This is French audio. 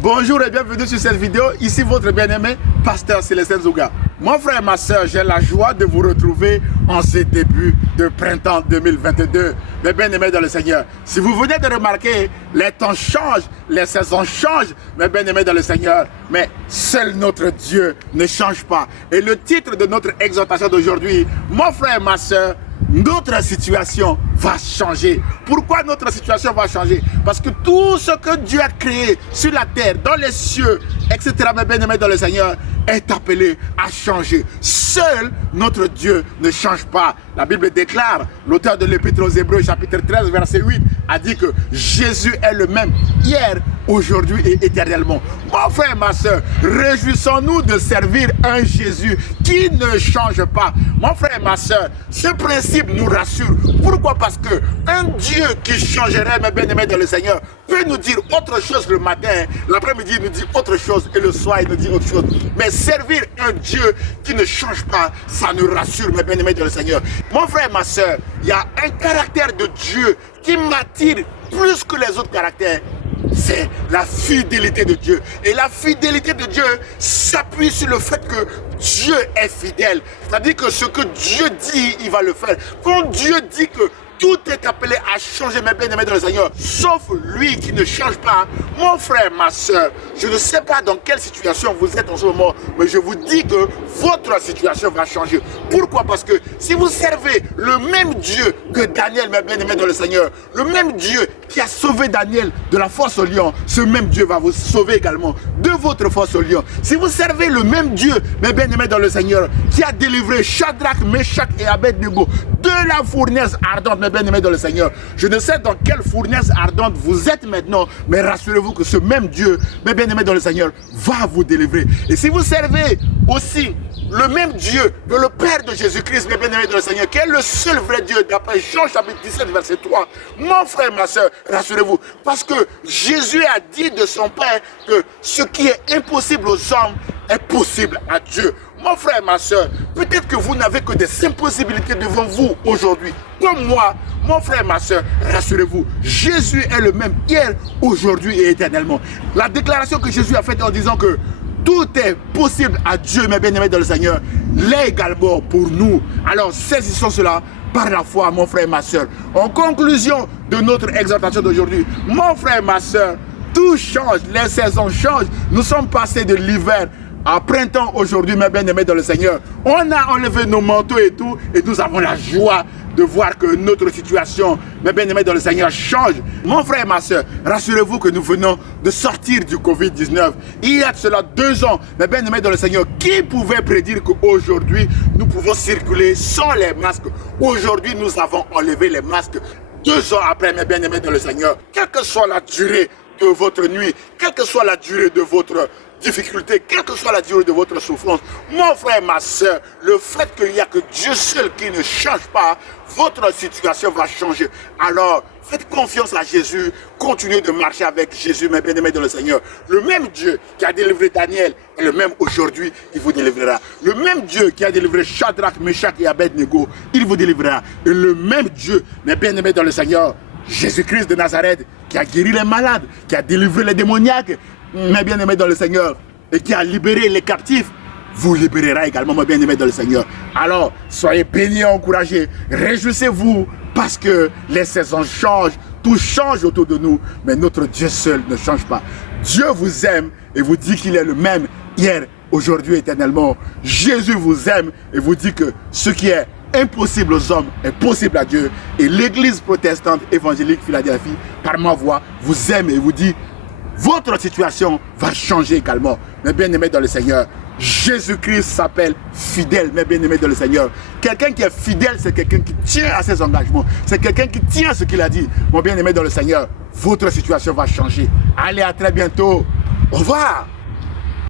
Bonjour et bienvenue sur cette vidéo. Ici votre bien-aimé, Pasteur Célestin Zouga. Mon frère et ma soeur, j'ai la joie de vous retrouver en ce début de printemps 2022. Mes bien-aimés dans le Seigneur, si vous venez de remarquer, les temps changent, les saisons changent, mes bien-aimés dans le Seigneur, mais seul notre Dieu ne change pas. Et le titre de notre exhortation d'aujourd'hui, mon frère et ma soeur, notre situation va changer. Pourquoi notre situation va changer? Parce que tout ce que Dieu a créé sur la terre, dans les cieux, etc., mes bien-aimés dans le Seigneur, est appelé à changer. Seul notre Dieu ne change pas. La Bible déclare, l'auteur de l'Épître aux Hébreux, chapitre 13, verset 8, a dit que Jésus est le même hier, aujourd'hui et éternellement. Mon frère et ma soeur, réjouissons-nous de servir un Jésus qui ne change pas. Mon frère et ma soeur, ce principe nous rassure. Pourquoi? Parce que un Dieu qui changerait, mes bien-aimés dans le Seigneur, peut nous dire autre chose le matin, l'après-midi il nous dit autre chose et le soir il nous dit autre chose. Mais servir un Dieu qui ne change pas, ça nous rassure, mes bien-aimés dans le Seigneur. Mon frère et ma soeur, il y a un caractère de Dieu qui m'attire plus que les autres caractères. C'est la fidélité de Dieu. Et la fidélité de Dieu s'appuie sur le fait que Dieu est fidèle. C'est-à-dire que ce que Dieu dit, il va le faire. Quand Dieu dit que tout est appelé à changer, mes bien-aimés dans le Seigneur, sauf lui qui ne change pas. Mon frère, ma soeur, je ne sais pas dans quelle situation vous êtes en ce moment, mais je vous dis que votre situation va changer. Pourquoi? Parce que si vous servez le même Dieu que Daniel, mes bien-aimés dans le Seigneur, le même Dieu qui a sauvé Daniel de la fosse au lion, ce même Dieu va vous sauver également de votre fosse au lion. Si vous servez le même Dieu, mes bien-aimés dans le Seigneur, qui a délivré Shadrach, Meshach et Abednego de la fournaise ardente, mes bien-aimés dans le Seigneur, je ne sais dans quelle fournaise ardente vous êtes maintenant, mais rassurez-vous que ce même Dieu, mes bien-aimés dans le Seigneur, va vous délivrer. Et si vous servez aussi le même Dieu que le Père de Jésus-Christ, mes bien-aimés dans le Seigneur, qui est le seul vrai Dieu, d'après Jean chapitre 17, verset 3, mon frère, ma soeur, rassurez-vous, parce que Jésus a dit de son Père que ce qui est impossible aux hommes est possible à Dieu. Mon frère, ma soeur, peut-être que vous n'avez que des impossibilités devant vous aujourd'hui. Comme moi, mon frère, ma soeur, rassurez-vous, Jésus est le même hier, aujourd'hui et éternellement. La déclaration que Jésus a faite en disant que tout est possible à Dieu, mes bien-aimés dans le Seigneur, l'est également pour nous. Alors saisissons cela par la foi, mon frère et ma soeur. En conclusion de notre exhortation d'aujourd'hui, mon frère et ma soeur, tout change, les saisons changent. Nous sommes passés de l'hiver à printemps aujourd'hui, mes bien-aimés dans le Seigneur. On a enlevé nos manteaux et tout, et nous avons la joie de voir que notre situation, mes bien-aimés dans le Seigneur, change. Mon frère et ma soeur, rassurez-vous que nous venons de sortir du Covid-19. Il y a de cela 2 ans, mes bien-aimés dans le Seigneur, qui pouvait prédire qu'aujourd'hui, nous pouvons circuler sans les masques? Aujourd'hui, nous avons enlevé les masques. 2 ans après, mes bien-aimés dans le Seigneur, quelle que soit la durée de votre nuit, quelle que soit la durée de votre difficulté, quelle que soit la durée de votre souffrance, mon frère, ma soeur, le fait qu'il n'y a que Dieu seul qui ne change pas, votre situation va changer. Alors, faites confiance à Jésus, continuez de marcher avec Jésus, mes bien-aimés dans le Seigneur. Le même Dieu qui a délivré Daniel est le même aujourd'hui, il vous délivrera. Le même Dieu qui a délivré Shadrach, Meshach et Abednego, il vous délivrera. Et le même Dieu, mes bien-aimés dans le Seigneur, Jésus-Christ de Nazareth, qui a guéri les malades, qui a délivré les démoniaques, mes bien-aimés dans le Seigneur, et qui a libéré les captifs, vous libérera également, mes bien-aimés dans le Seigneur. Alors, soyez bénis et encouragés, réjouissez-vous, parce que les saisons changent, tout change autour de nous, mais notre Dieu seul ne change pas. Dieu vous aime et vous dit qu'il est le même hier, aujourd'hui, éternellement. Jésus vous aime et vous dit que ce qui est impossible aux hommes est possible à Dieu. Et l'église protestante évangélique Philadelphie, par ma voix, vous aime et vous dit: votre situation va changer également. Mes bien-aimés dans le Seigneur, Jésus-Christ s'appelle fidèle, mes bien-aimés dans le Seigneur. Quelqu'un qui est fidèle, c'est quelqu'un qui tient à ses engagements. C'est quelqu'un qui tient à ce qu'il a dit. Mon bien-aimé dans le Seigneur, votre situation va changer. Allez, à très bientôt. Au revoir.